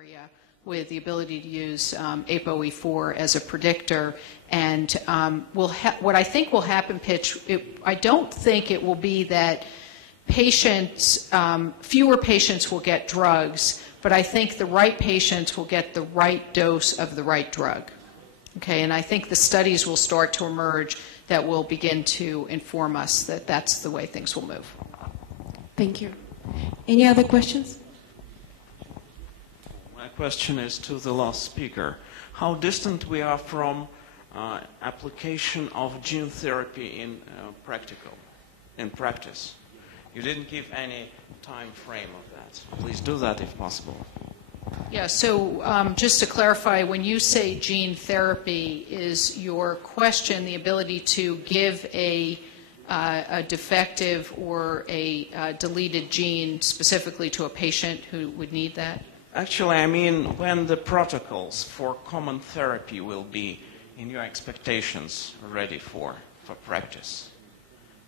area with the ability to use ApoE4 as a predictor. And what I think will happen, Pitch, I don't think it will be that patients, fewer patients will get drugs, but I think the right patients will get the right dose of the right drug. Okay, and I think the studies will start to emerge that will begin to inform us that that's the way things will move. Thank you. Any other questions? My question is to the last speaker. How distant we are from application of gene therapy in practice? You didn't give any time frame of that. Please do that if possible. Yeah, so just to clarify, when you say gene therapy, is your question the ability to give a defective or a deleted gene specifically to a patient who would need that? Actually, I mean when the protocols for common therapy will be, in your expectations, ready for practice.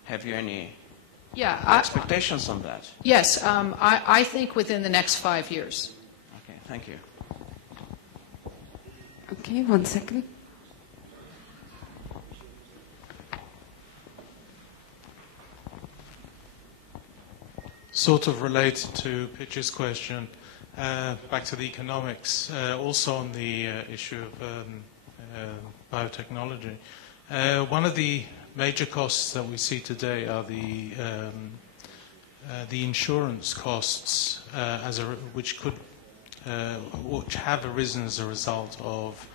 Have you any expectations on that? Yes, I think within the next 5 years. Okay, thank you. Okay, 1 second. Sort of related to Pitch's question, back to the economics, also on the issue of biotechnology. One of the major costs that we see today are the insurance costs, which have arisen as a result of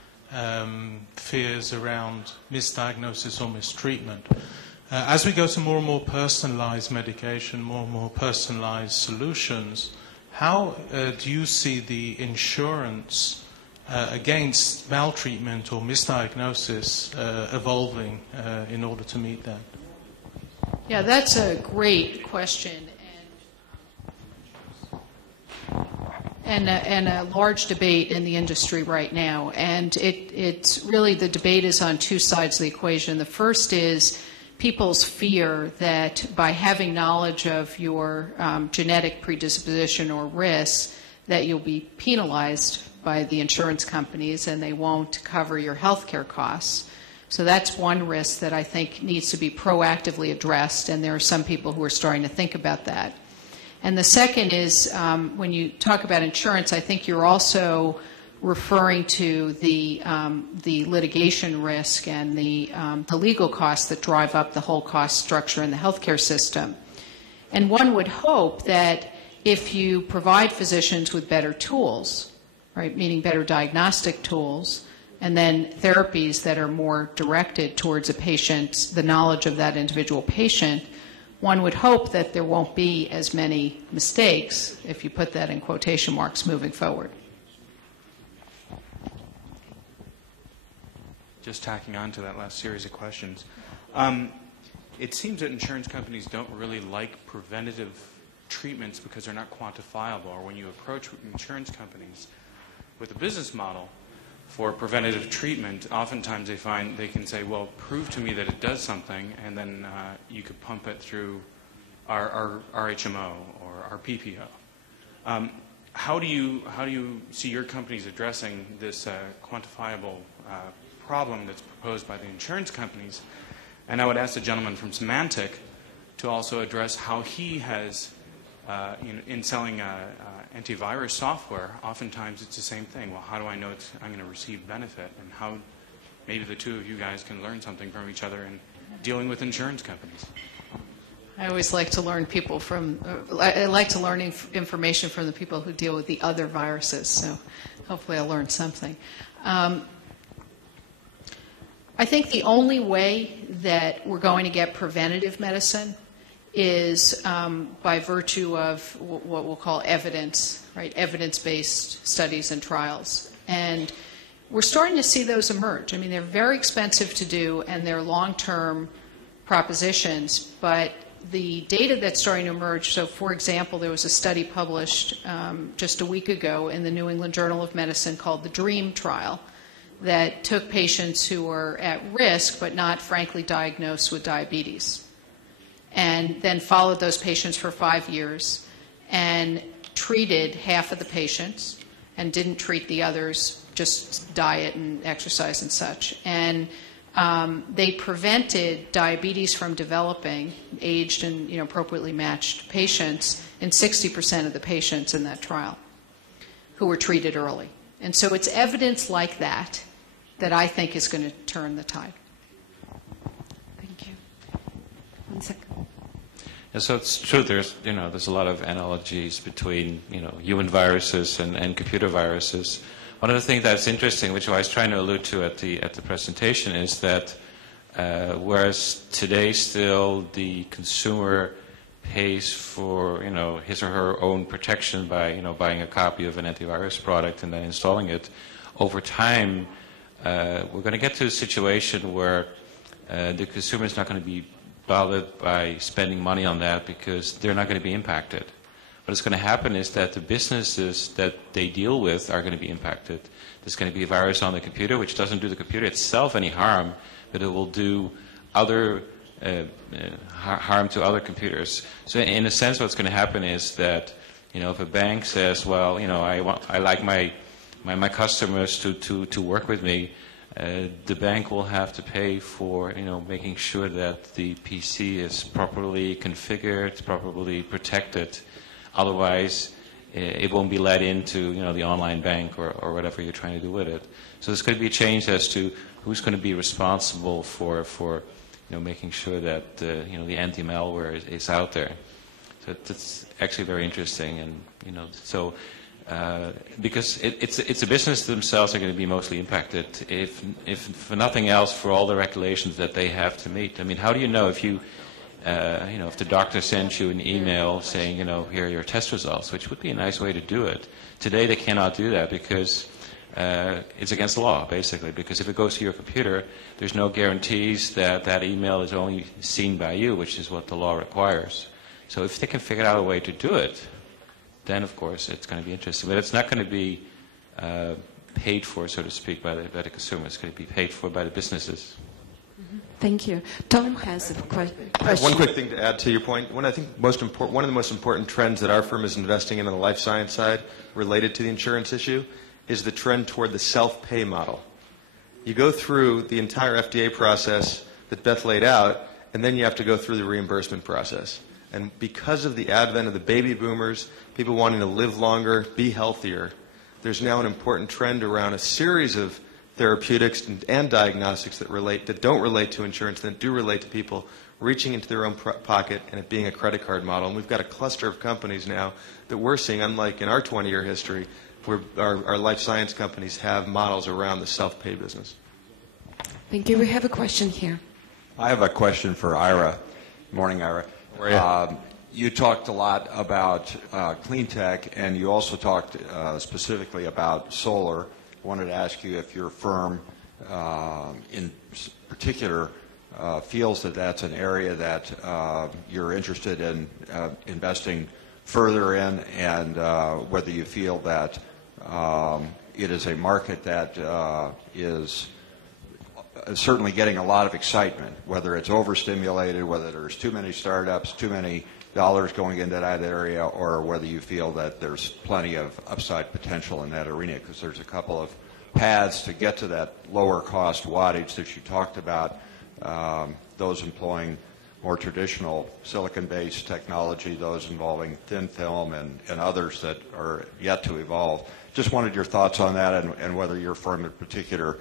fears around misdiagnosis or mistreatment. As we go to more and more personalized medication, more and more personalized solutions, how do you see the insurance against maltreatment or misdiagnosis evolving in order to meet that? Yeah, that's a great question. And a large debate in the industry right now. And it's really, the debate is on two sides of the equation. The first is people's fear that by having knowledge of your genetic predisposition or risk, that you'll be penalized by the insurance companies and they won't cover your health care costs. So that's one risk that I think needs to be proactively addressed, and there are some people who are starting to think about that. And the second is, when you talk about insurance, I think you're also referring to the litigation risk and the legal costs that drive up the whole cost structure in the healthcare system. And one would hope that if you provide physicians with better tools, right, meaning better diagnostic tools, and then therapies that are more directed towards a patient, the knowledge of that individual patient, one would hope that there won't be as many mistakes, if you put that in quotation marks, moving forward. Just tacking on to that last series of questions. It seems that insurance companies don't really like preventative treatments because they're not quantifiable. Or when you approach insurance companies with a business model for preventative treatment, oftentimes they can say, well, prove to me that it does something, and then you could pump it through our HMO or our PPO. How do you see your companies addressing this quantifiable problem that's proposed by the insurance companies? And I would ask the gentleman from Symantec to also address how he has, in selling antivirus software, oftentimes it's the same thing. Well, how do I know I'm going to receive benefit? And how maybe the two of you guys can learn something from each other in dealing with insurance companies. I always like to learn I like to learn information from the people who deal with the other viruses, so hopefully I'll learn something. I think the only way that we're going to get preventative medicine is by virtue of what we'll call evidence, right? Evidence-based studies and trials. And we're starting to see those emerge. I mean, they're very expensive to do, and they're long-term propositions, but the data that's starting to emerge, so for example, there was a study published just a week ago in the New England Journal of Medicine called the DREAM trial, that took patients who were at risk but not frankly diagnosed with diabetes, and then followed those patients for 5 years and treated half of the patients and didn't treat the others, just diet and exercise and such. And they prevented diabetes from developing, aged and appropriately matched patients, in 60% of the patients in that trial who were treated early. And so it's evidence like that that I think is going to turn the tide. Thank you. 1 second. Yeah, so it's true. There's a lot of analogies between human viruses and computer viruses. One of the things that's interesting, which I was trying to allude to at the presentation, is that whereas today still the consumer pays for his or her own protection by buying a copy of an antivirus product and then installing it, over time we're going to get to a situation where the consumer is not going to be bothered by spending money on that because they're not going to be impacted. What's going to happen is that the businesses that they deal with are going to be impacted. There's going to be a virus on the computer which doesn't do the computer itself any harm, but it will do other harm to other computers. So in a sense what's going to happen is that if a bank says, well, I like my customers to work with me, the bank will have to pay for making sure that the PC is properly configured, properly protected. Otherwise, it won't be let into the online bank or whatever you're trying to do with it. So there's going to be a change as to who's going to be responsible for making sure that the anti-malware is out there. So that's actually very interesting, and so. Because it's a business themselves are going to be mostly impacted, if for nothing else, for all the regulations that they have to meet. I mean, how do you know if if the doctor sends you an email saying, here are your test results, which would be a nice way to do it. Today they cannot do that because it's against the law, basically, because if it goes to your computer, there's no guarantees that that email is only seen by you, which is what the law requires. So if they can figure out a way to do it, then of course it's going to be interesting. But it's not going to be paid for, so to speak, by the consumer. It's going to be paid for by the businesses. Thank you. Tom has a question. I have one quick thing to add to your point. One of the most important trends that our firm is investing in on the life science side related to the insurance issue is the trend toward the self-pay model. You go through the entire FDA process that Beth laid out, and then you have to go through the reimbursement process. And because of the advent of the baby boomers, people wanting to live longer, be healthier, there's now an important trend around a series of therapeutics and diagnostics that don't relate to insurance, that do relate to people reaching into their own pocket and it being a credit card model. And we've got a cluster of companies now that we're seeing, unlike in our 20-year history, where our life science companies have models around the self-pay business. Thank you. We have a question here. I have a question for Ira. Good morning, Ira. You talked a lot about clean tech, and you also talked specifically about solar. I wanted to ask you if your firm, in particular, feels that that's an area that you're interested in investing further in, and whether you feel that it is a market that is certainly getting a lot of excitement, whether it's overstimulated, whether there's too many startups, too many dollars going into that area, or whether you feel that there's plenty of upside potential in that arena, because there's a couple of paths to get to that lower cost wattage that you talked about, those employing more traditional silicon-based technology, those involving thin film, and others that are yet to evolve. Just wanted your thoughts on that, and whether your firm in particular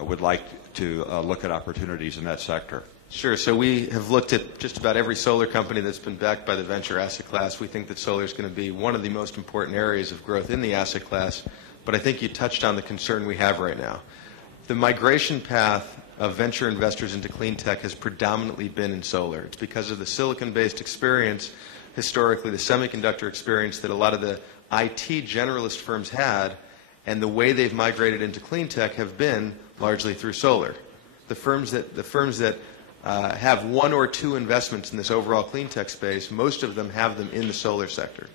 would like to look at opportunities in that sector. Sure. So we have looked at just about every solar company that's been backed by the venture asset class. We think that solar is going to be one of the most important areas of growth in the asset class, but I think you touched on the concern we have right now. The migration path of venture investors into clean tech has predominantly been in solar. It's because of the silicon-based experience, historically the semiconductor experience that a lot of the IT generalist firms had, and the way they've migrated into clean tech have been largely through solar. The firms that have one or two investments in this overall clean tech space, most of them have them in the solar sector.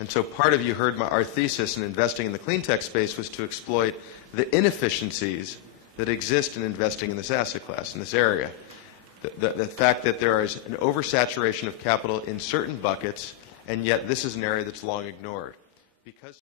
And so part of you heard our thesis in investing in the clean tech space was to exploit the inefficiencies that exist in investing in this asset class, in this area. The fact that there is an oversaturation of capital in certain buckets, and yet this is an area that's long ignored. Because